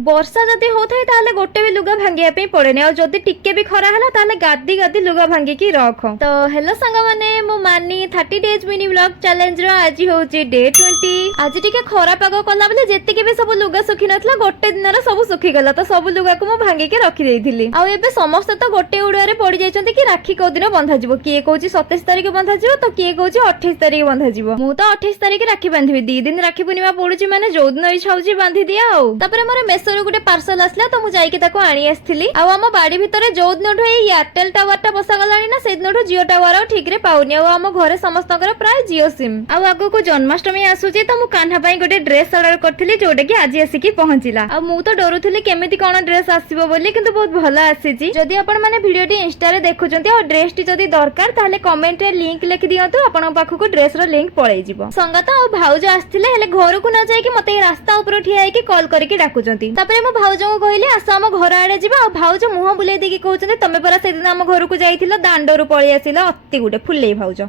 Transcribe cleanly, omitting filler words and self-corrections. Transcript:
ବର୍ଷା ଯଦି होथाय ताले गोटे भी लुगा भांगिया पे पड़ेनी और जदी टिके भी खरा हला ताले गादी गादी लुगा भांगी की रख। तो हेलो संग माने मो मानी 30 डेज मिनी व्लॉग चैलेंज रो आज होची डे 20। आज टिके खरा पाग कला बेले जेति के भी सब लुगा सुखी नथला गोटे दिन रो सब सुखी गला तो सब लुगा को मो भांगी के रखी देइथिली। आ एबे समस्त तो गोटे उड़ारे पड़ी जाइछन्ती कि राखी को दिन बंधा जिवो किए कहूची 27 तारिख बंधा जिवो तो किए कहूची 28 तारिख बंधा जिवो। मु तो 28 तारिख राखी बांधिबी 2 दिन राखी पूर्णिमा पड़ुची माने जो दिन इच्छा होची बांधी दिया। आ तापर मोर मेसोर गुटे पार्सल आसला तो मु जाई के ताको आनी आस्थिली। आ हम बाड़ी भितरे जो दिन ए एयरटेल टावर टा बसा गलानी ना से दिन जियो टावर ठीक रे पाउनी। आ हम घरे समस्तकर प्राय जियो सिम। आ आगो को जन्माष्टमी आसुची तो मु कान्हा पई गुटे ड्रेस ऑर्डर करथिली जोडे कि आज आसी पहुंचिला। आ मु तो डरुथिली केमिति कोन ड्रेस आसीबो बोली किंतु बहुत भलो आसीची। जदि आपण माने वीडियो टी इंस्टा रे देखुचंती और ड्रेस टी जदि दरकार ताले कमेंट रे लिंक लिखि दियंतु आपण पाखु को ड्रेस रो लिंक पळेई जिवो। संगत आ भाउज आस्थिले हेले घर को ना जाय कि मते रास्ता ऊपर ठिया है कि कॉल करके डाकुचंती। तापरे मो भाउज को कहली आसा हम घर आड़े जिबा। भाउज मुह बुले देकी कहउचंती तमे परा से दिन हम घर को जाईथिलो दांडोरु पळी आसिलो अति गुटे फुल्ले भाउज।